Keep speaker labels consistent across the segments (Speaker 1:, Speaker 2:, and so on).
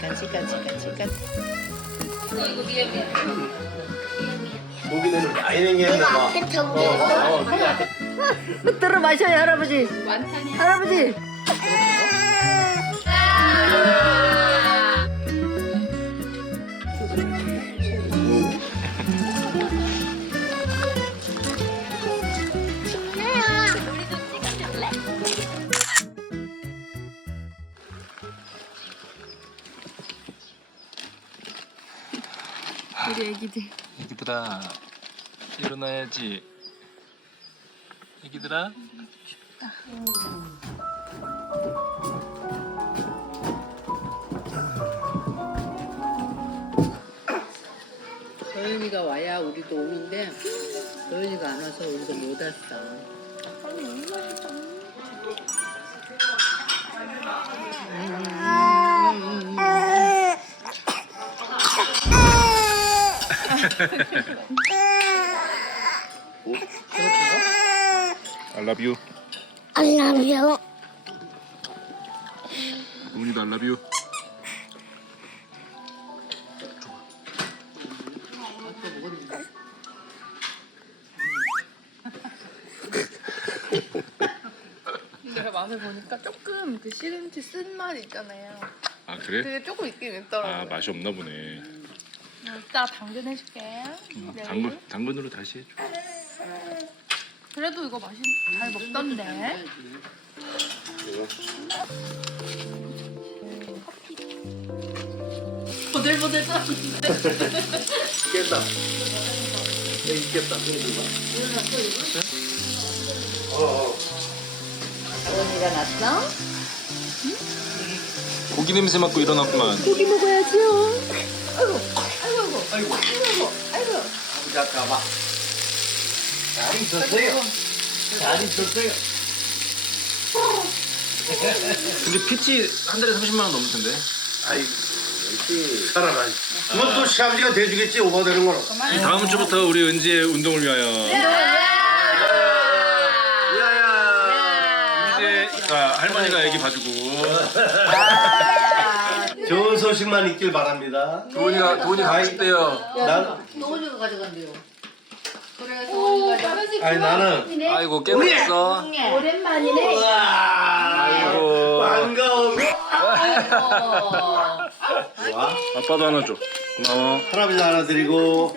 Speaker 1: 이거 미안.
Speaker 2: 고기는 많이 냉겼나 봐.
Speaker 3: 들어 마셔요 할아버지.
Speaker 1: 완탄이야.
Speaker 3: 할아버지.
Speaker 1: 우리 애기들.
Speaker 4: 애기들아 일어나야지. 애기들아.
Speaker 3: 도현이가 와야 우리도 오는데 도현이가 안 와서 우리도 못 왔어.
Speaker 4: I love you.
Speaker 5: I love you.
Speaker 4: 도훈이도 I love you.
Speaker 1: 내가 맛을 보니까 조금 그 시금치 쓴맛 있잖아요.
Speaker 4: 아 그래?
Speaker 1: 그게 조금 있긴 있더라고요.
Speaker 4: 아 맛이 없나 보네.
Speaker 1: 이따 당근 해줄게. 네.
Speaker 4: 당근으로 다시 해줘.
Speaker 1: 그래도 이거 맛이 잘 먹던데. 보들보들 떴는데.
Speaker 2: 깼다. 여기 깼다.
Speaker 3: 도현이가 났어?
Speaker 4: 고기 냄새 맡고 일어났구만.
Speaker 3: 고기 먹어야지요.
Speaker 2: 자, 가봐. 잘 있었어요. 잘 있었어요.
Speaker 4: 근데 피치 한 달에 30만 원 넘을 텐데.
Speaker 2: 아이고, 역시 살아라. 그것도 시아버지가 대주겠지, 오버되는 거는.
Speaker 4: 다음 주부터 우리 은지의 운동을 위하여.
Speaker 2: 야야.
Speaker 4: 은지 할머니가 애기 봐주고.
Speaker 2: 좋은 소식만 있길 바랍니다.
Speaker 4: 도훈이 가고 싶대요.
Speaker 2: 난,
Speaker 3: 도현이가 가져간대요. 그래 도현이가
Speaker 2: 아니 나는.
Speaker 4: 아이고 깨물었어.
Speaker 3: 오랜만이네.
Speaker 4: 아이고.
Speaker 2: 반가워. 와.
Speaker 4: 아빠도 하나 줘. 고마워.
Speaker 2: 할아버지 하나 드리고.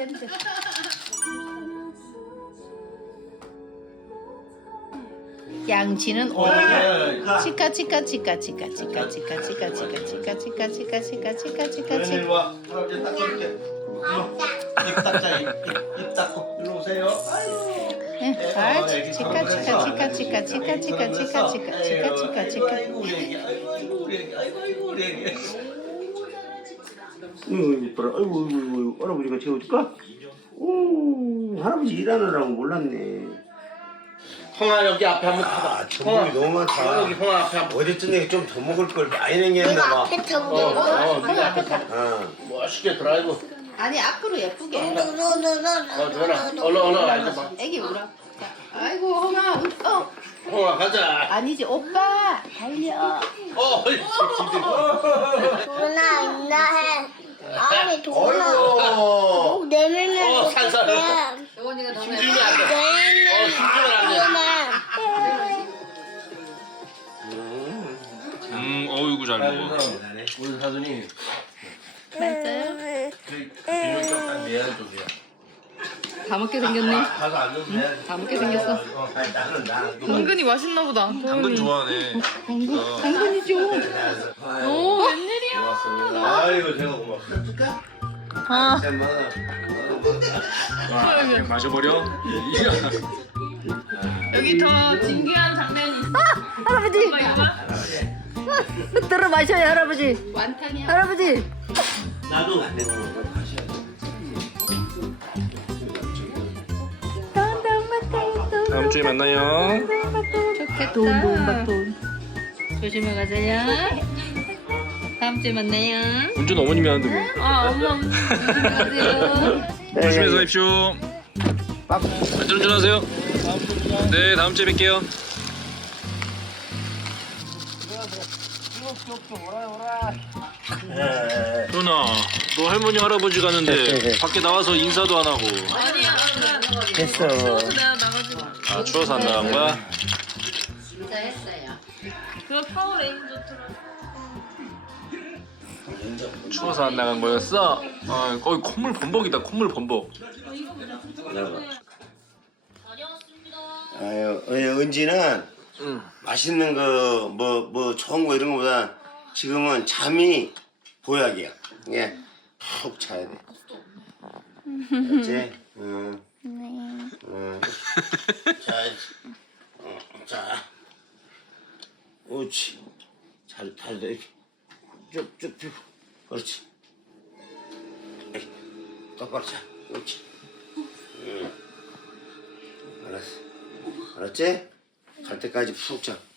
Speaker 3: 양치는
Speaker 2: 네.
Speaker 3: 오히려 치카.
Speaker 2: 일로 와. 할아버지 닦아줄게. 입 닦자. 입 닦고. 일로 오세요. 아이고 우리 애기. 아이고 우리 애기. 아이고 우리 애기. 이뻐라. 아이고 할아버지가 재워줄까? 오 할아버지 일하느라고 몰랐네. 형아 여기 앞에 한번 타봐. 전복이 너무 많다. 여기 형아 앞에 한번. 어디쯤 좀 더 먹을 걸 많이 냉겼나 봐.
Speaker 5: 앞에 타고.
Speaker 2: 네가 앞에 타. 멋있게 드라이브.
Speaker 3: 아니 앞으로 예쁘게.
Speaker 2: 전화. 얼른 앉아봐.
Speaker 3: 애기 울어. 아이고 허마.
Speaker 2: 형아 가자.
Speaker 3: 아니지 오빠 달려.
Speaker 5: 누나 인나해. 아니 도나.
Speaker 2: 어이구.
Speaker 5: 목 내밀면
Speaker 2: 살살.
Speaker 5: 어떡해.
Speaker 3: 도현이가 더
Speaker 2: 힘주면 안 돼. 힘주면 안 돼.
Speaker 4: 어이구 잘 먹어.
Speaker 2: 우리 사돈이
Speaker 3: 맞아요?
Speaker 2: 비율 좀딱 내야 쪽이야.
Speaker 3: 다 먹게 생겼네.
Speaker 2: 가서 앉아서 해야지.
Speaker 3: 다 먹게 생겼어.
Speaker 2: 아니 나는
Speaker 1: 당근이 맛있나 보다.
Speaker 4: 당근 좋아하네.
Speaker 3: 당근이죠.
Speaker 1: 오 웬일이야.
Speaker 2: 아이고 제가 고맙습니다.
Speaker 1: 아.
Speaker 4: 그냥 마셔버려.
Speaker 1: 여기 더 진귀한 장면이 있어.
Speaker 3: 할아버지. 들어 마셔요 할아버지.
Speaker 1: 완탄이야.
Speaker 3: 할아버지.
Speaker 2: 나도
Speaker 4: 다음 주에 만나요.
Speaker 1: 좋겠다.
Speaker 3: 돈. 조심히 가세요. 다음 주에 만나요.
Speaker 4: 운전 어머님이 하는데 뭐.
Speaker 1: 아 엄마 조심히 가세요.
Speaker 4: 조심해서 가십시오. 안전운전하세요. 네, 다음 주에 뵐게요. 누나, 너 할머니 할아버지 가는데 밖에 나와서 인사도 안 하고.
Speaker 1: 아니야.
Speaker 2: 됐어.
Speaker 1: 추워서 내가 나가지 마.
Speaker 4: 아, 추워서 안 나간 거야?
Speaker 3: 진짜 했어요.
Speaker 1: 그거 파워레인저 틀어.
Speaker 4: 추워서 안 나간 거였어? 아, 거의 콧물 범벅이다. 콧물 범벅.
Speaker 2: 아유, 은지는 맛있는 거, 뭐 좋은 거 이런 거보다 지금은 잠이 보약이야. 예, 푹 자야 돼. 알지? 응. 응. 자. 옳지. 잘 돼. 이렇게. 쭉. 그렇지. 에이, 똑바로 자. 옳지. 응. 알았어. 알았지? 갈 때까지 푹 자.